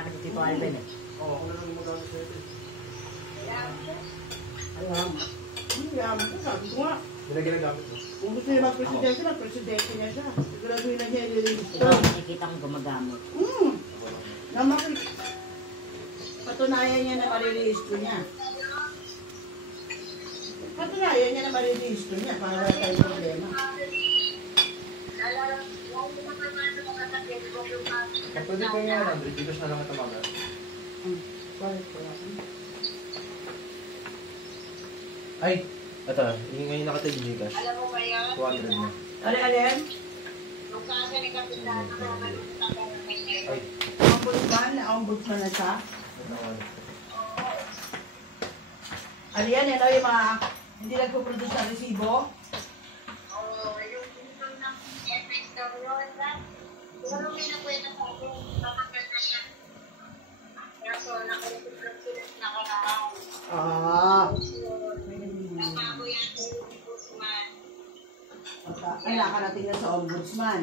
namin si Tito Alvin eh. Oo, ako na lang gumagamit sa ito. Alam. Yaman ko, sabi ko nga. Hindi na ginagamit mo. Kung gusto niya mag-presidente na, presidente niya siya. Siguraduhin na niya ililisto. Ikaw, nakikita kong gumagamit. Patunayan niya na marilisto niya. Patunayan niya na marilisto niya para wala tayong problema. Pwede po nga 100, dito na lang ito mamaya. Bakit ko lang? Ay! Ito, yung ngayon nakatay yung Gcash. Alam mo ba yan? 200 na. Alin? Nung kasi ni Kapitan, Ay! Ombudsman na siya. Ano yan? Yan o yung mga hindi nagpo-produce ng resibo? Oo, yung pinutol ng FX daw yun. Siguro may nakwenta sa akin, matagal na yan. Kaso nakalipid sila na karaan. Nabago yan sa yung Ombudsman. Ay, nakarating na sa ombudsman.